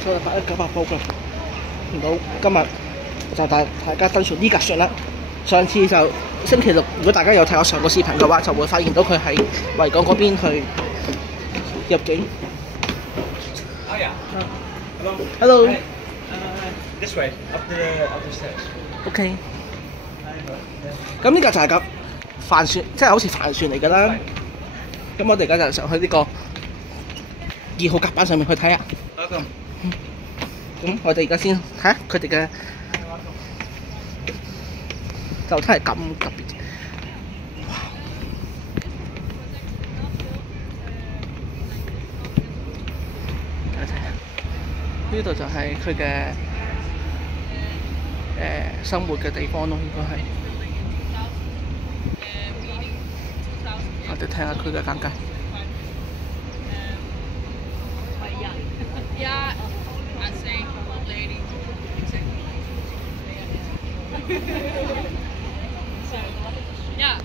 數就8198捕嘅，見到今日就帶大家登上呢架船啦。上次就星期六，如果大家有睇我上個視頻嘅話，就會發現到佢喺維港嗰邊去入境。Hello. This way, up the stairs. OK。咁呢架就係架帆船，即係好似帆船嚟㗎啦。咁我哋而家就上去呢個2號甲板上面去睇下。咁我哋而家先睇下佢哋嘅樓梯係咁特別。哇！大家睇下，呢度就係佢嘅生活嘅地方咯，應該係。我哋睇下佢嘅簡介。Yeah,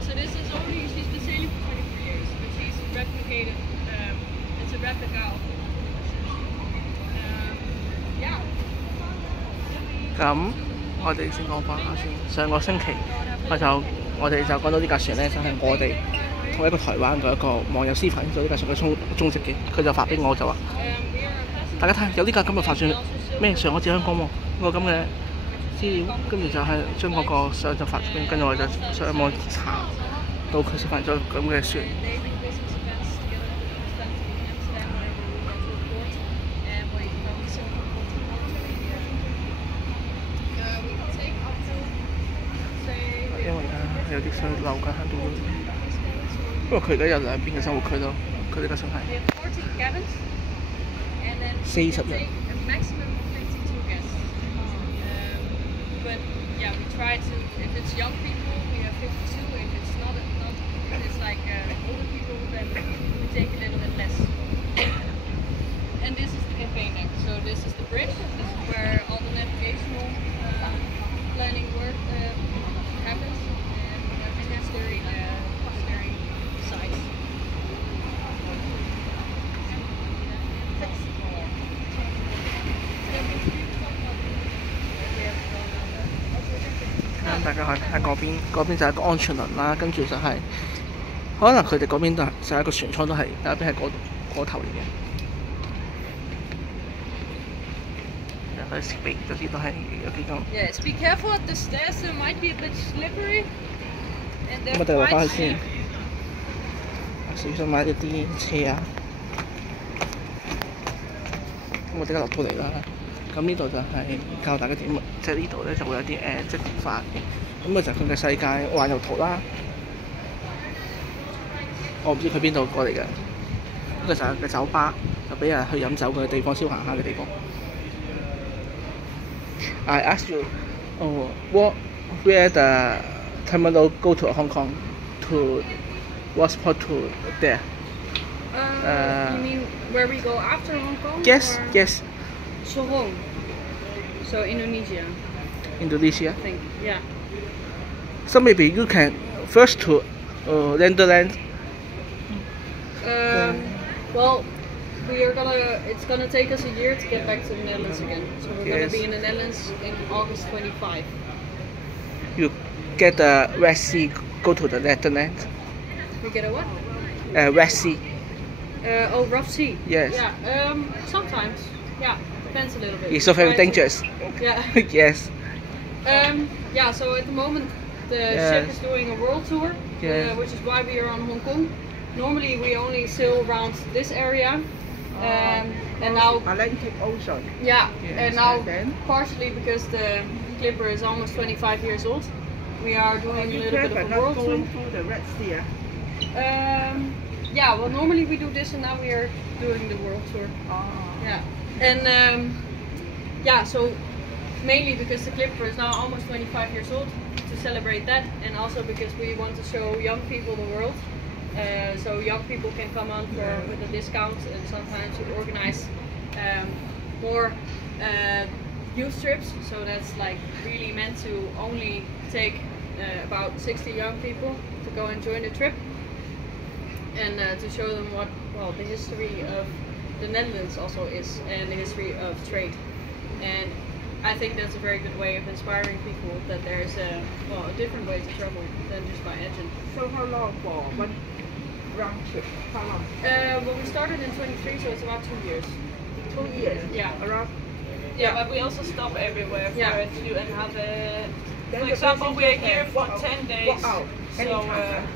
so this is only, she's been sailing for 23 years, but she's replicated, it's a replica of yeah. 咁我哋先講翻下先。上個星期我哋就講到呢架船咧，就係我哋同一個台灣嘅一個網友私粉咗呢架船嘅蹤跡嘅，佢就發俾我就話：大家睇有呢架咁嘅帆船咩上咗至香港喎，呢個咁嘅資料，跟住就係將嗰個相就發俾，跟住我就上網查到佢示範咗咁嘅船。因為有啲水流緊喺度，不過佢而家有兩邊嘅生活區咯，佢呢個船係40人。But yeah, we try to, if it's young people, we have 52. If it's not if it's like older people, then we take a little bit less. And this is the campaign deck. So this is the bridge. This is where all the navigational planning work happens, and the steering sites. 大家可以睇嗰邊就係一個安全輪啦，跟住就係、可能佢哋嗰邊就係一個船艙，都係有一邊係嗰頭嚟嘅。佢設備嗰啲都係有幾種。Yes, be careful at the stairs. It might be a bit slippery. 咁我哋落翻去先，小心買一啲車啊！咁我即刻落到嚟啦。咁呢度就係教大家點，即係呢度咧就會有啲即係發嘅。咁啊就係佢嘅世界環遊圖啦。我唔知佢邊度過嚟嘅。呢個就係個酒吧，就俾人去飲酒嘅地方，消閒下嘅地方。I ask you, where the terminal go to Hong Kong to what spot to there? You mean where we go after Hong Kong? Yes, or? yes. Sorong. So Indonesia. Indonesia. I think, yeah. So maybe you can first to Netherlands. Well, it's gonna take us a year to get back to the Netherlands again. So we're gonna be in the Netherlands in August 25. You get the Red Sea, go to the Netherlands. We get a what? Red Sea. Rough Sea. Yes. Yeah. Sometimes. Yeah. Depends a little bit. It's so very dangerous. Yeah. Yes. Yeah. So at the moment, the ship is doing a world tour, which is why we are on Hong Kong. Normally we only sail around this area, and now Atlantic Ocean. yeah, Yes, and now and then? partially because the Clipper is almost 25 years old, we are doing a little bit of a world tour. Through the Red Sea. Yeah, well normally we do this, and now we are doing the world tour. Yeah, and yeah, so mainly because the Clipper is now almost 25 years old, to celebrate that, and also because we want to show young people the world. So young people can come on with a discount, and sometimes we organize more youth trips. So that's like really meant to only take about 60 young people to go and join the trip, and to show them the history of the Netherlands also is, and the history of trade. And I think that's a very good way of inspiring people that there's a different way to travel than just by engine. So how long for one round trip? How long? Well, we started in 23, so it's about 2 years. 2 years. Yeah. Around. Yeah, but we also stop everywhere for Yeah. a few and have a. Then For the example, we're passengers here can for walk 10 out, days. walk out So, anytime.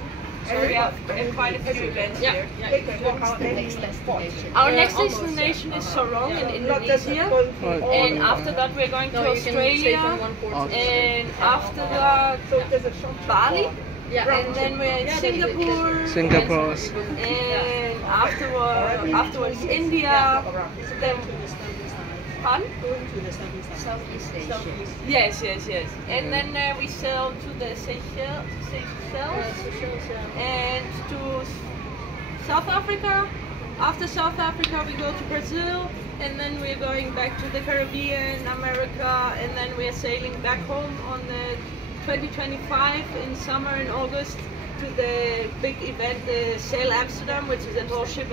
so we have quite a few events Yeah. here. Yeah. They can walk out any spot. Our Yeah, next almost, destination is Sorong in Not just Indonesia. going through all And after that, we're going to No, you can stay Australia. from one port to another. And after that, So there's a short Bali. Yeah. And then we're in Singapore. Singapore. And afterwards India. Then, pardon? Southeast Asia. Yes. And then we sail to the Seychelles and to South Africa. After South Africa, we go to Brazil, and then we're going back to the Caribbean, America, and then we're sailing back home on the 2025 in summer in August to the big event, the Sail Amsterdam, which is a tall ship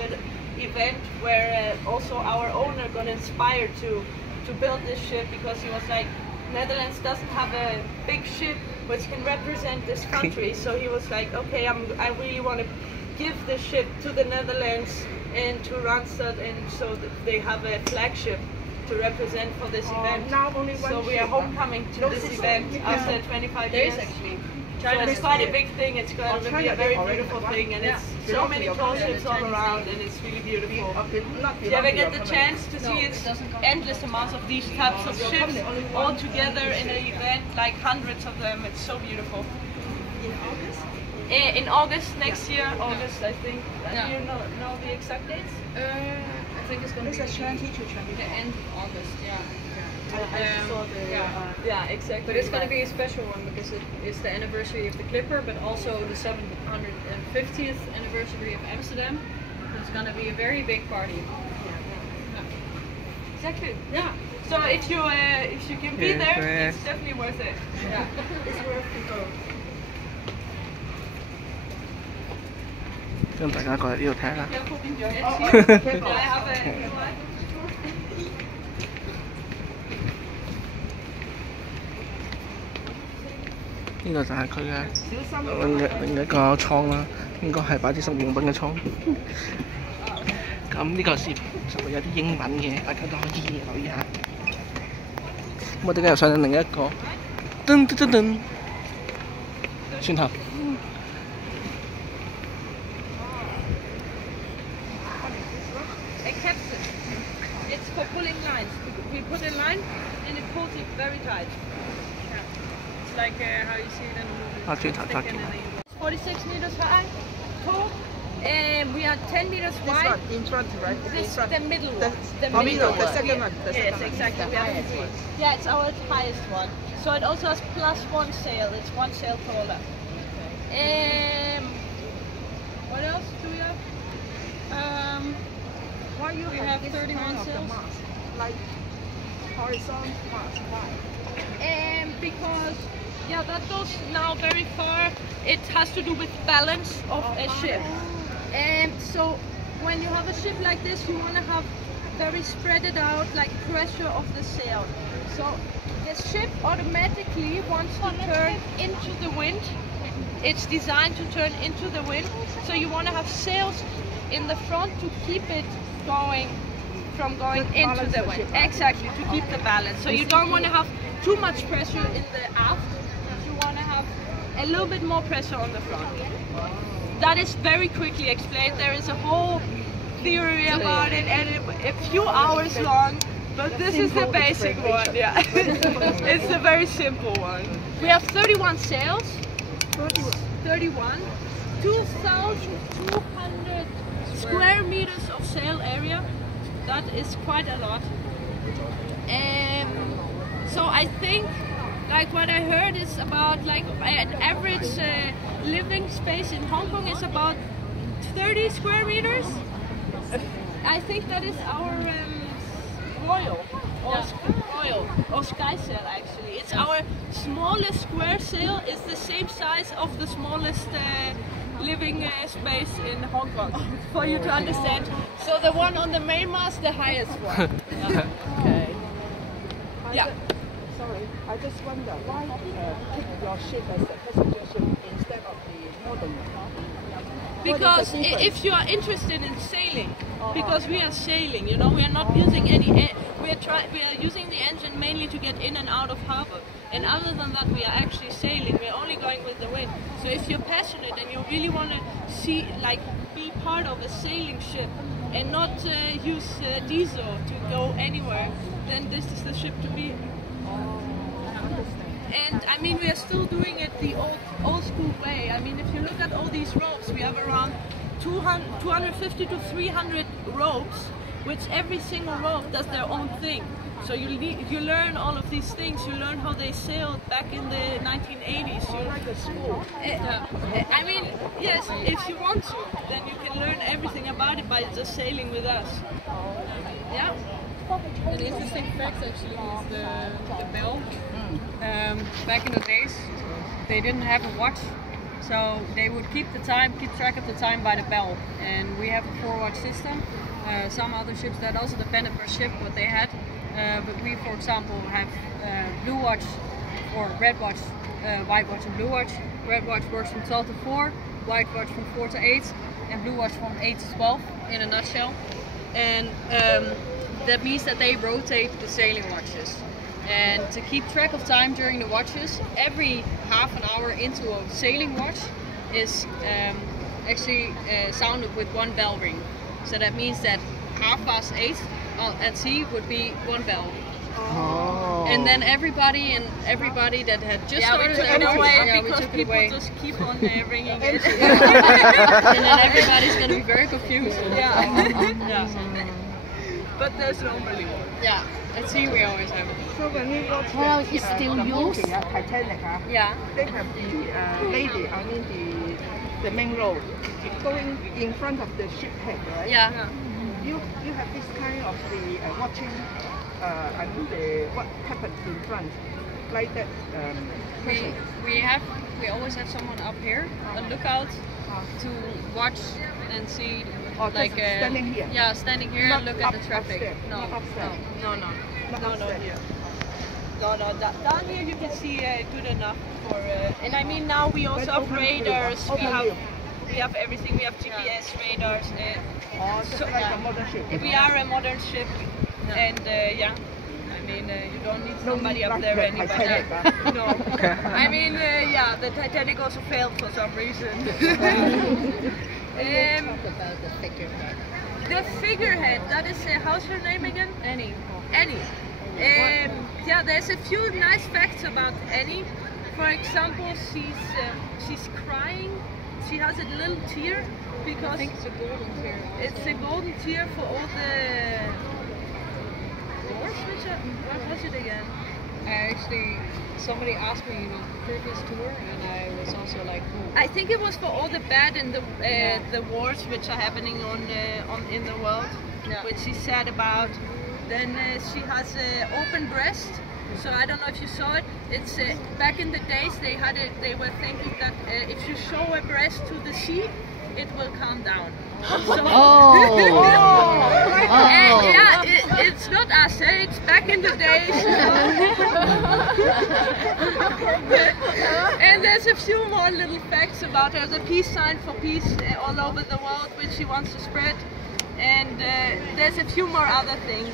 event where also our owner got inspired to build this ship because he was like, Netherlands doesn't have a big ship which can represent this country. So he was like, okay, I really want to give this ship to the Netherlands and to Randstad, and so that they have a flagship to represent for this event. Now only one So we are ship, huh? homecoming to No this sister. event Yeah. after 25 There years. is actually. So it's quite a big thing. It's going to be China, a very they already beautiful have one. thing, and Yeah. it's so many tall ships all around, and it's really beautiful. If you ever get the chance to see it's endless amounts of these types of ships all together in an event, like hundreds of them, it's so beautiful. In August next year, August I think. Yeah. Do you know the exact dates? I think it's going to be the end of August. Yeah. Yeah, exactly. But it's going to be a special one because it's the anniversary of the Clipper, but also the 750th anniversary of Amsterdam. It's going to be a very big party. Exactly. Yeah. So if you can be Yeah, there, yeah. it's definitely worth it. Yeah. It's worth to go. 咁大家過嚟呢度睇下。 Do I have a? 呢個就係佢嘅另一個倉啦，應該係擺啲生活用品嘅倉。咁呢個視頻就會有啲英文嘅，大家都可以留意下。咁我哋今日上緊另一個，噔噔噔噔，轉頭。A capsule. It's for pulling lines. We put a line and it pulls it very tight. It's like how you see it in the movie. 啊，轉頭再見。 46 meters high, tall, and we are 10 meters This wide. one in front, right? This In front. the middle The- one. The the middle the one. second one. The Yes, second one. exactly. The We have highest three. one. Yeah, it's our highest one. So it also has plus one sail. It's one sail taller. What else do we have? Why you We have have this 31 kind of the sails. mast? Like horizontal mast. Why? Because yeah, that goes now very far. It has to do with balance of a ship. And so when you have a ship like this, you want to have very spread it out, like pressure of the sail. So the ship automatically wants to turn into the wind. It's designed to turn into the wind. So you want to have sails in the front to keep it going from going To into balance the the wind. ship out. Exactly, to keep the balance. So you don't want to have too much pressure in the aft. You want to have a little bit more pressure on the front. That is very quickly explained. There is a whole theory about it and a few hours long, but this is the basic one. Yeah, it's the very simple one. We have 31 sails. 31. 2,200 square meters of sail area. That is quite a lot. So I think, like what I heard is about like an average living space in Hong Kong is about 30 square meters. I think that is our royal or sky sail actually. It's our smallest square sail. It's the same size of the smallest living space in Hong Kong for you to understand. So the one on the mainmast, the highest one. Okay. Yeah. Sorry, I just wonder why pick your ship as a passenger ship instead of the modern one? Because if you are interested in sailing, because we are sailing, you know, we are not using any. We are using the engine mainly to get in and out of harbor. And other than that, we are actually sailing. We're only going with the wind. So if you're passionate and you really want to see, like, be part of a sailing ship and not use diesel to go anywhere, then this is the ship to be. And I mean, we are still doing it the old school way. I mean, if you look at all these ropes, we have around 250 to 300 ropes, which every single rope does their own thing. So you learn all of these things. You learn how they sailed back in the 1980s. Like a school. I mean, yes, if you want to, then you can learn everything about it by just sailing with us. Yeah. An interesting fact actually is the bell. Back in the days, they didn't have a watch, so they would keep track of the time by the bell. And we have a 4-watch system. Some other ships, that also depended per ship what they had. But we, for example, have blue watch or red watch, white watch and blue watch. Red watch works from 12 to 4, white watch from 4 to 8, and blue watch from 8 to 12 in a nutshell. And that means that they rotate the sailing watches. And to keep track of time during the watches, every half an hour into a sailing watch is actually sounded with one bell ring. So that means that 8:30 at sea would be one bell. Oh. And then everybody that had just started we took their it watch, away we because took it people away. just keep on ringing it. And then everybody's going to be very confused. Yeah. But there's normally one. Yeah, at sea we always have it. So when we watch Well, it's still the used. movie, Titanic, Yeah. they have the lady, I mean the main role, going in front of the ship head, right? Yeah. You have this kind of the watching, I mean what happens in front, like that. We always have someone up here, a lookout, to watch and see. Or Like just standing here. Yeah, standing here and Not look at the up- traffic. upstairs, No, not upstairs. no. Not No, upstairs. here. No, down here you can see good enough for. And I mean, now we also But have open view, radars. open view. We have everything. We have GPS radars. Oh, just So, like yeah. a modern ship. We are a modern ship, and yeah. I mean, you don't need No somebody need up like there the anybody. Titanic, No. I mean, yeah, the Titanic also failed for some reason. Talk about the figurehead. The figurehead, that is, how's her name again? Annie. Annie. Yeah, there's a few nice facts about Annie. For example, she's crying. She has a little tear because I think it's a golden tear. it's a golden tear for all the doors. What was it again? Somebody asked me, you know, the previous tour, and I was also like, I think it was for all the bad and the wars which are happening in the world, Yeah. which she's sad about. Then she has an open breast. So I don't know if you saw it. It's back in the days they were thinking that if you show a breast to the sea, it will calm down. So, and yeah, it's not us. It's back in the days. And there's a few more little facts about her. The peace sign for peace all over the world, which she wants to spread. And there's a few more other things.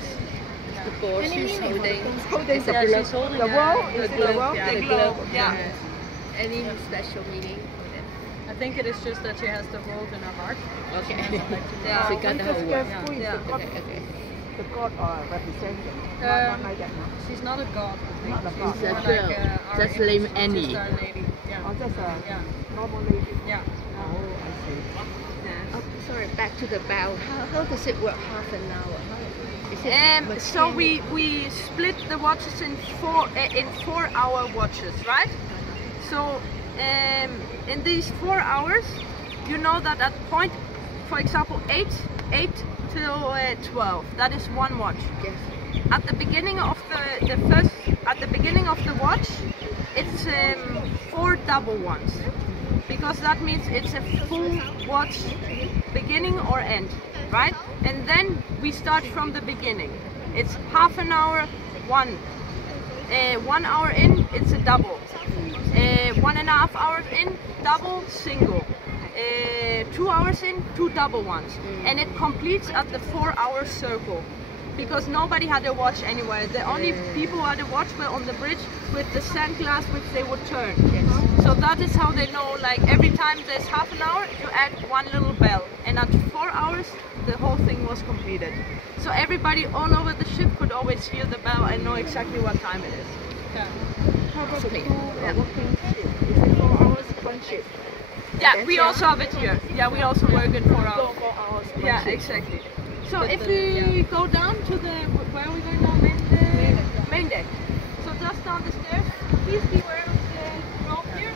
The board she's holding. Holding the Yeah, globe. she's holding The wall? the Is it the globe, wall? yeah. The globe, yeah. Any special meaning? I think it is just that she has the world in her heart. Okay. Yeah. So you got the whole world. Who is Yeah. the god? Okay. The god representing? Not like that, no? She's not a god, I think. Not a god. She's a More girl. our Just name English Annie. sister lady. Yeah. Or just a Yeah. normal lady? Yeah. Oh, I see. Oh, sorry, back to the bow. How does it work half an hour? Is it So mechanic? we split the watches in 4-hour watches, right? So in these 4 hours, you know that at point, for example, 8 till 12, that is one watch. Yes. At the beginning of the watch, it's 4 double ones. because that means it's a full watch, beginning or end, right? And then we start from the beginning. It's half an hour, 1 hour in, it's a double. 1.5 hours in, double, single. 2 hours in, 2 double ones. And it completes at the 4-hour circle. Because nobody had a watch anywhere. The only people who had a watch were on the bridge with the sand glass which they would turn. So that is how they know, like every time there's half an hour, you add 1 little bell. And at 4 hours, the whole thing was completed. So everybody all over the ship could always hear the bell and know exactly what time it is. Yeah. How about the working shift? Is it 4 hours, 1 shift? Yeah, we also have it here. Yeah, we also work in 4 hours. 4 hours, 1 Yeah, shift. exactly. So if we go down to the, where are we going now? Main deck. So just down the stairs, please beware of the rope here.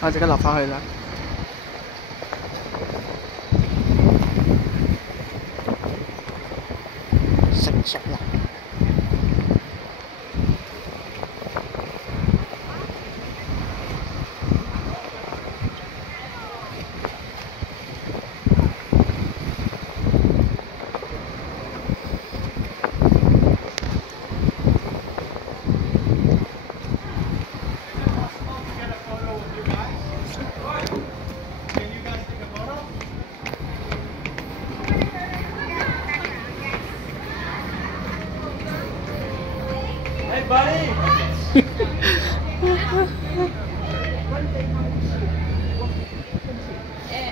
我即刻落翻去啦。成熟啦。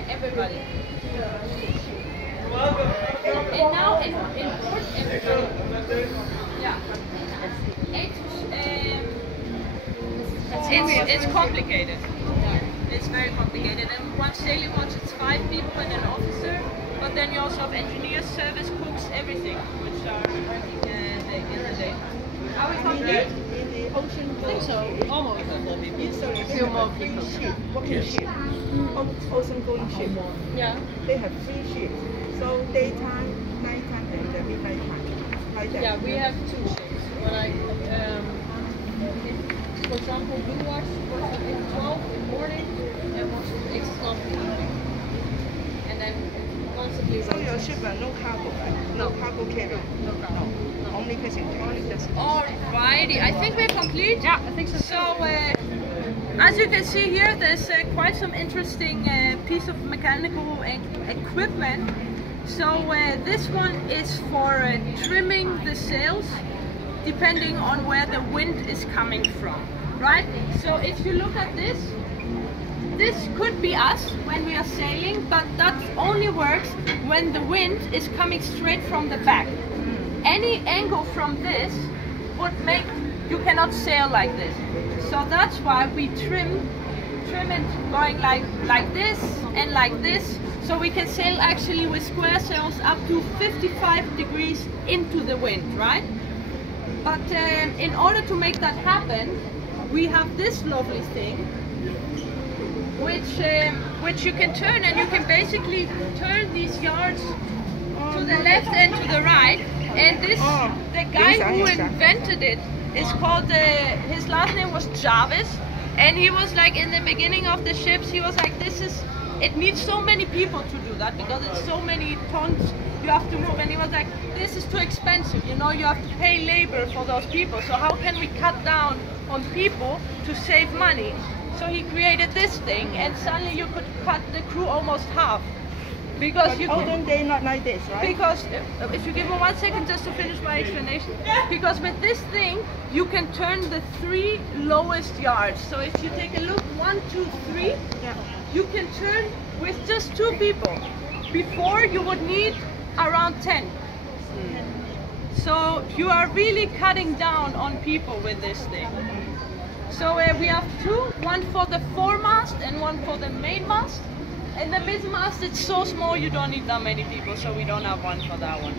Everybody. And now in port, everybody. Yeah. It's complicated. It's very complicated. And one sailing watch, it's 5 people and an officer. But then you also have engineers, service, cooks, everything, which are working in the day. Are we complete? In the ocean, I think so. Almost. usually they Few have more a free people. ship, working ship, ocean going ship. Yeah. They have 3 shifts. So daytime, nighttime, and the midnight time. Like that. Yeah, we have 2 shifts. When I, for example, Blue Watch was at 12 in the morning and was at 8 o'clock in the evening. And then constantly. So your ship no cargo, right? No cargo carrier. No cargo. No. Only passenger. Only passenger. Alrighty, I think we're complete. Yeah, I think so. So, as you can see here, there's quite some interesting piece of mechanical equipment. So this one is for trimming the sails, depending on where the wind is coming from, right? So if you look at this, this could be us when we are sailing, but that only works when the wind is coming straight from the back. Any angle from this would make you cannot sail like this. So that's why we trim it going like this and like this, so we can sail actually with square sails up to 55 degrees into the wind, right? But in order to make that happen, we have this lovely thing, which you can turn, and you can basically turn these yards to the left and to the right. And this, the guy who invented it is called, his last name was Jarvis, and he was like, in the beginning of the ships, he was like, it needs so many people to do that, because it's so many tons you have to move, and he was like, this is too expensive, you know, you have to pay labor for those people, so how can we cut down on people to save money? So he created this thing, and suddenly you could cut the crew almost half. Because But you olden day not like this, right? Because if you give me 1 second just to finish my explanation. Because with this thing you can turn the 3 lowest yards. So if you take a look, 1, 2, 3, you can turn with just 2 people. Before you would need around 10. So you are really cutting down on people with this thing. So we have 2, one for the foremast and one for the mainmast. And the mizmast, it's so small you don't need that many people, so we don't have one for that one.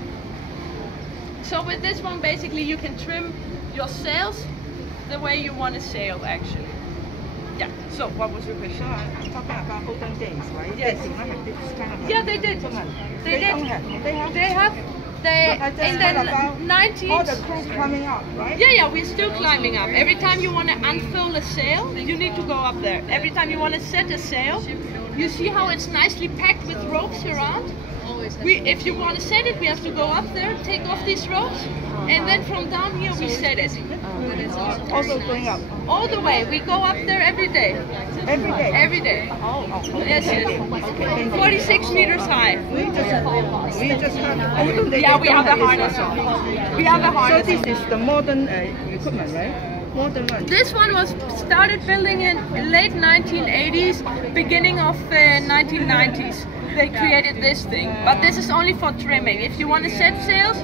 So with this one, basically you can trim your sails the way you want to sail, actually. Yeah, so what was your question? I'm talking about olden days, right? Yes. They did not have this kind of Yeah, they did. equipment. They did. Don't have. They have. They have In the 90s. All the crew coming up, right? Yeah, we're still climbing up. Every time you want to unfurl a sail, you need to go up there. Every time you want to set a sail, you see how it's nicely packed with ropes around? If you want to set it, we have to go up there, take off these ropes, and then from down here we set it. Also going up. All the way. We go up there every day. Every day? Every day. Yes. Okay. 46 meters high. We just have. Yeah, we have the harness on. We have the harness. So this is the modern equipment, right? Modern one. This one was started building in late 1980s, beginning of 1990s. They created this thing, but this is only for trimming. If you want to set sails,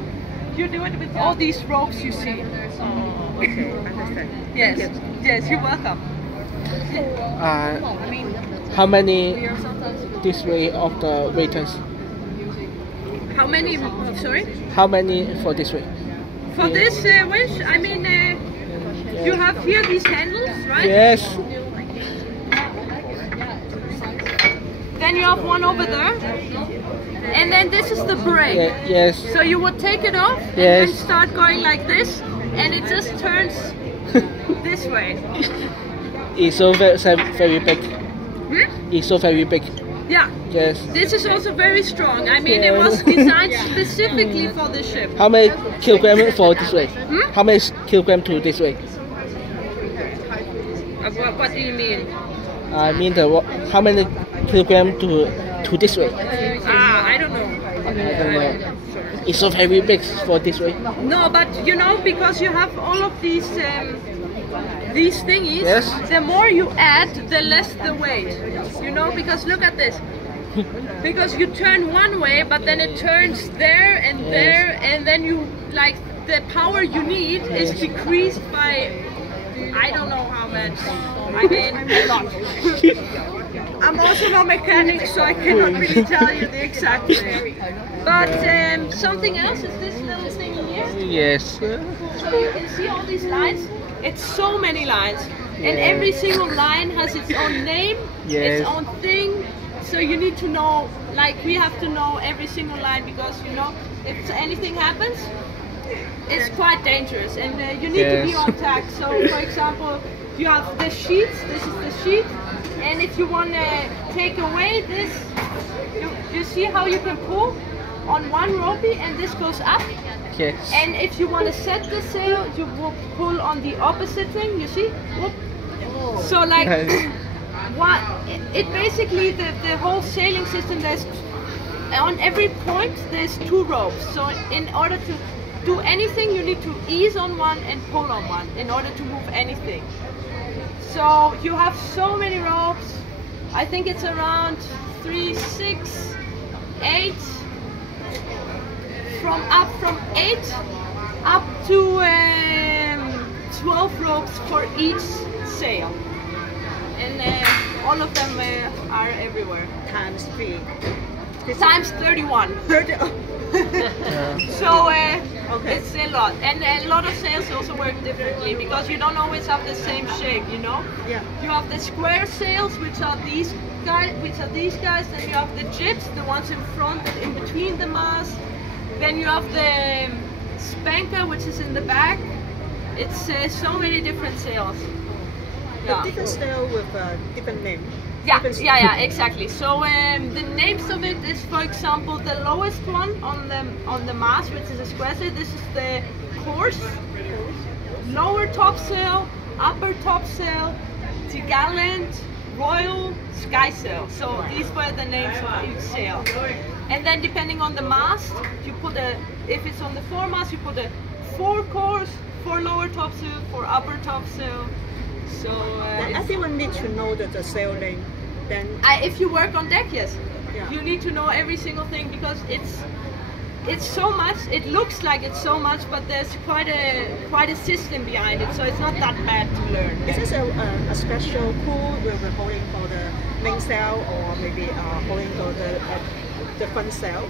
you do it with all these ropes you see. Okay, understand. Yes, you're welcome. How many this way of the waiters? How many? Sorry. How many for this way? For this winch, you have here these handles, right? Yes. Then you have one over there, and then this is the brake. Yes. So you would take it off and Yes. then start going like this, and it just turns this way. It's so very big. It's so very big. Yeah. Yes. This is also very strong. It was designed specifically for the ship. How many kilogram for this way? How many kilogram to this way? What do you mean? I mean how many kilogram to this way? I don't know. I don't know. It's so very big for this way. No, but because you have all of these thingies, Yes. the more you add, the less the weight. Because look at this. Because you turn one way, but then it turns there and there, and then the power you need is decreased by I don't know how much. A lot. I'm also no mechanic, so I cannot really tell you the exact thing. But something else is this little thing here. Yes. So you can see all these lines. It's so many lines, and every single line has its own name, its own thing. So you need to know, we have to know every single line because if anything happens, it's quite dangerous, and you need to be on tack. So, for example, you have the sheets. This is the sheet, and if you want to take away this, you see how you can pull on one ropey, and this goes up. Yes. And if you want to set the sail, you will pull on the opposite thing. You see? Whoop. So it basically the whole sailing system. There's on every point there's 2 ropes. So in order to do anything, you need to ease on one and pull on one in order to move anything. So you have so many ropes. I think it's around 3, 6, 8. From 8 up to 12 ropes for each sail, and all of them are everywhere. Times 3. Times 31. So it's a lot, and a lot of sails also work differently because you don't always have the same shape. Yeah. You have the square sails, which are these guys. Then you have the jibs, the ones in front and in between the masts. Then you have the spanker, which is in the back. It's so many different sails. Yeah. Different sail with different name. Yeah, exactly. So the names of it is, for example, the lowest one on the mast, which is a square sail. This is the course, lower topsail, upper topsail, T-gallant, royal, skysail. So these were the names of each sail. And then depending on the mast, you put if it's on the foremast, you put a 4 course, 4 lower topsail, 4 upper topsail. So everyone needs to know the sail name. Then if you work on deck, yes, yeah. You need to know every single thing because it's so much. It looks like it's so much, but there's quite a system behind it. So it's not that bad to learn. Is this a special crew where we're holding for the mainsail, or maybe holding for the front sail?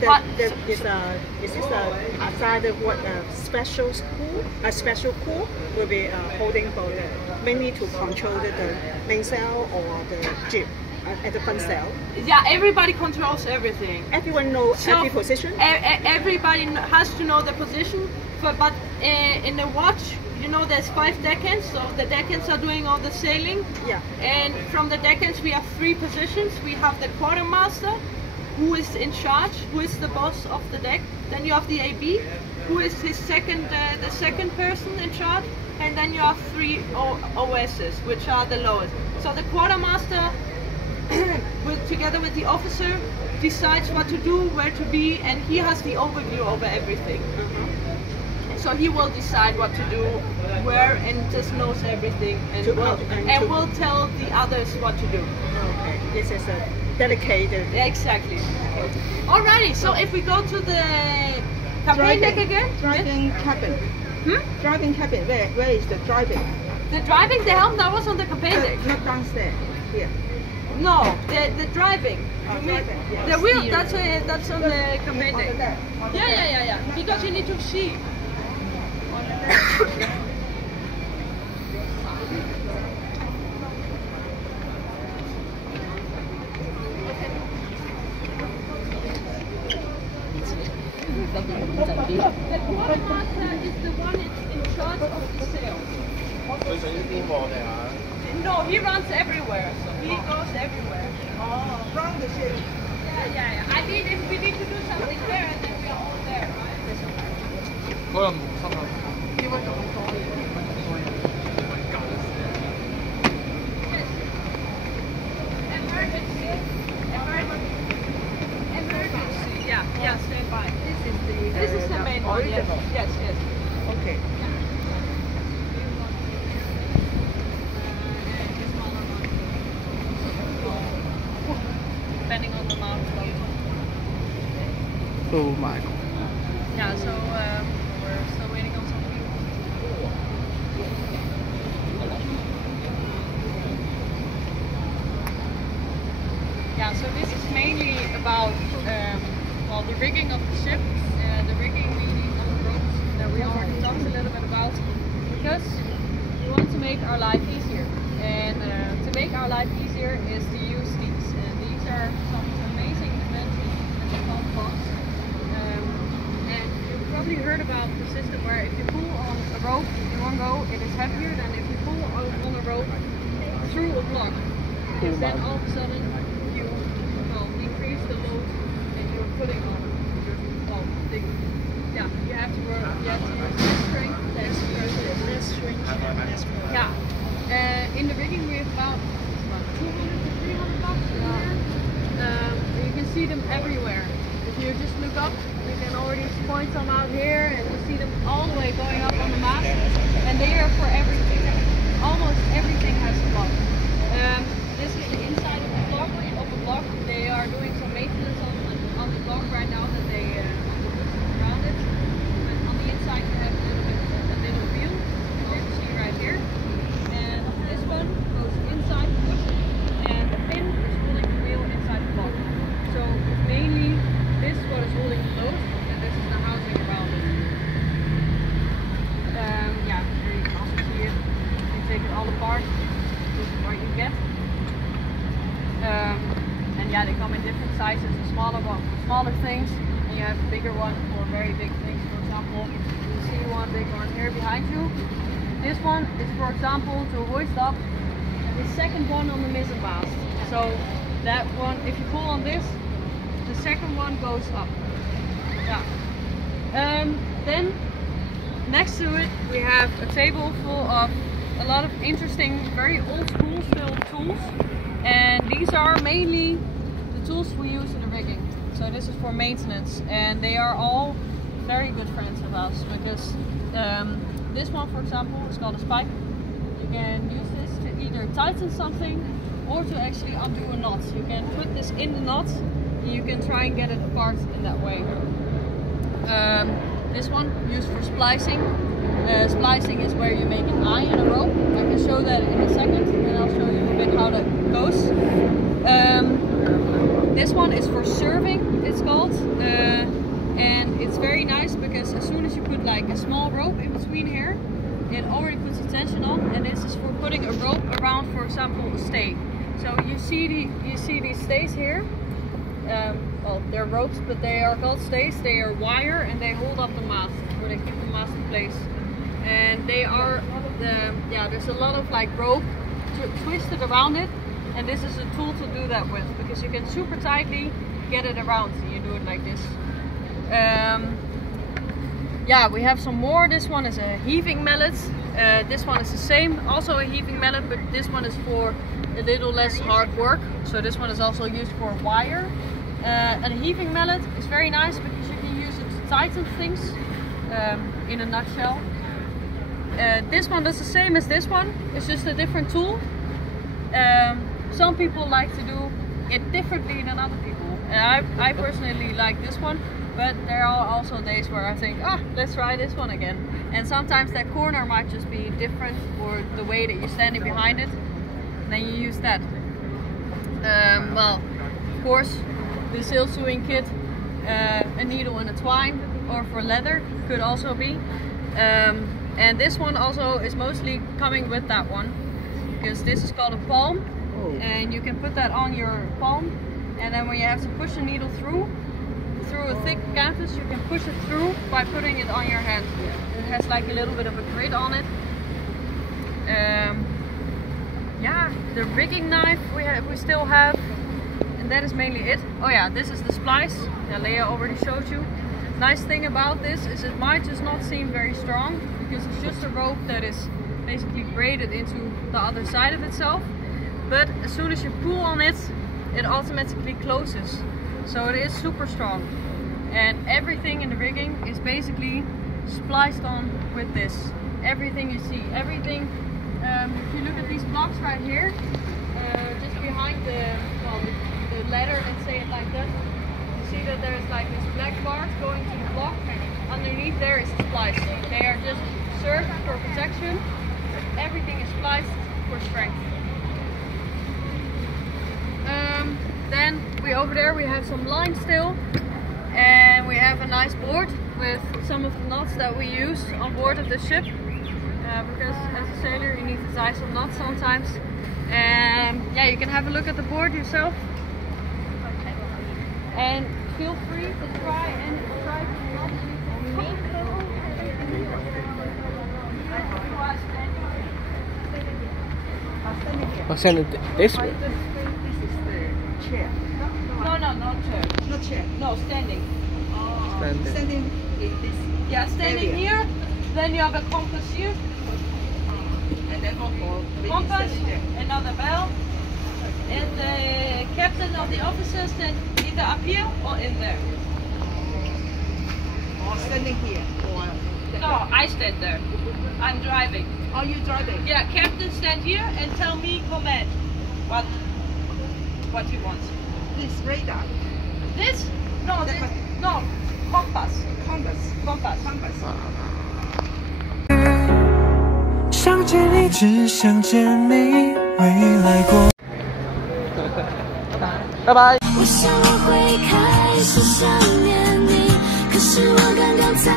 Is this assigned special crew? A special crew will be holding for mainly to control the mainsail or the jib. at the front sail. Yeah, everybody controls everything. Everyone knows every position. Everybody has to know the position. But in the watch, you know, there's 5 deckhands, so the deckhands are doing all the sailing. Yeah. And from the deckhands, we have 3 positions. We have the quartermaster, who is in charge, who is the boss of the deck. Then you have the AB, who is his the second person in charge. And then you have 3 OSs, which are the lowest. So the quartermaster, together with the officer, decides what to do, where to be, and he has the overview over everything. So he will decide what to do, where, and just knows everything, and will tell the others what to do. Okay, this is a dedicated. Exactly. Alrighty, so if we go to the campaign deck again. Driving cabin. Driving cabin. Where is the driving? The driving, the helm that was on the campaign deck. Not downstairs. Here. No, the driving. Driving. Yes. The wheel. That's on the campaign deck. Yeah. Because you need to see. The quartermaster is the one in charge of the sail. No, he runs everywhere, so he goes everywhere. Oh, from the ship. Yeah. I mean, if we need to do something there, then we are all there, Emergency. Yeah, stand by. This is the main one. Yes. Okay. Depending on the amount of load. Oh my god. Yeah, so we're still waiting on some people. Yeah, so this is mainly about well, the rigging of the ship, the rigging meaning on the ropes that we already talked a little bit about, because we want to make our life easier. And to make our life easier is to use these. These are some amazing inventions that they call box. And you've probably heard about the system where if you pull on a rope in one go, it is heavier than if you pull on a rope through a block. Because then all of a sudden you increase the load that you're putting on your thing. Yeah, you have to work, you have to use less strength, less strength, less force. Yeah. In the rigging we have about 200 to 300 bucks in there. You can see them everywhere. If you just look up, you can already point some out here, and you see them all the way going up on the mast. And they are for everything. Almost everything has a block. This is the inside of the block. They are doing some maintenance on the block right now that they put around it. But on the inside you have a little wheel, as you can see right here. And this one goes inside the bush, and the pin is holding the wheel inside the block. So mainly this is what is holding the load, and this is the housing around it. Yeah, here you can also see it. You take it all apart. This is what you get. And yeah, they come in different sizes. A smaller one for smaller things, and you have a bigger one for very big things. For example, you see one big one here behind you. This one is, for example, to hoist up the second one on the mizzen mast. So that one, if you pull on this, the second one goes up. Yeah. Then next to it we have a table full of a lot of interesting, very old school still tools. And these are mainly the tools we use in the rigging. So this is for maintenance, and they are all very good friends of ours, because this one, for example, is called a spike. You can use this to either tighten something or to actually undo a knot. You can put this in the knot and you can try and get it apart in that way. This one used for splicing. Splicing is where you make an eye in a rope. I can show that in a second, and I'll show you a bit how that goes. This one is for serving, it's called. And it's very nice because as soon as you put like a small rope in between here, it already puts the tension on, and this is for putting a rope around, for example, a stay. So you see these stays here. Well, they're ropes, but they are called stays. They are wire and they hold up the mast, or they keep the mast in place. And they are there's a lot of like rope twisted around it, and this is a tool to do that with, because you can super tightly get it around. So you do it like this. Yeah, we have some more. This one is a heaving mallet. This one is the same, also a heaving mallet, but this one is for a little less hard work. So this one is also used for wire. And a heaving mallet is very nice because you can use it to tighten things, in a nutshell. This one does the same as this one, it's just a different tool. Some people like to do it differently than other people. And I personally like this one, but there are also days where I think, let's try this one again. And sometimes that corner might just be different, or the way that you're standing behind it, and then you use that. Well, of course, the sail sewing kit, a needle and a twine, or for leather could also be. And this one also is mostly coming with that one, because this is called a palm, and you can put that on your palm, and then when you have to push a needle through a thick canvas, you can push it through by putting it on your hand. It has like a little bit of a grid on it. Yeah, the rigging knife we still have, and that is mainly it. Oh yeah, this is the splice. Yeah, Leah already showed you. Nice thing about this is it might just not seem very strong, because it's just a rope that is basically braided into the other side of itself. But as soon as you pull on it, it automatically closes. So it is super strong. And everything in the rigging is basically spliced on with this. Everything you see, everything. If you look at these blocks right here, just behind the ladder, let's say it like that, you see that there's like this black bar going to the block. Underneath there is a splice. They are just served for protection. Everything is spliced for strength. Then over there we have some line still, and we have a nice board with some of the knots that we use on board of the ship, because as a sailor you need to tie some knots sometimes. Yeah, you can have a look at the board yourself, and feel free to try and try to knot I'll send it this way. Chair. No, not chair. Not chair. No, standing. Standing in this. Yeah, standing area. here. Then you have a compass here. And then Compass, another bell. And the captain of the officers stand either up here or in there. Or standing here. Or No, I stand there. I'm driving. are you driving? Yeah, captain stand here and tell me command. What you want. This radar. This? No, no. Compass. Compass. Compass. Compass. 想见你，只想见你，未来过。拜拜。我想我会开始想念你，可是我刚刚才。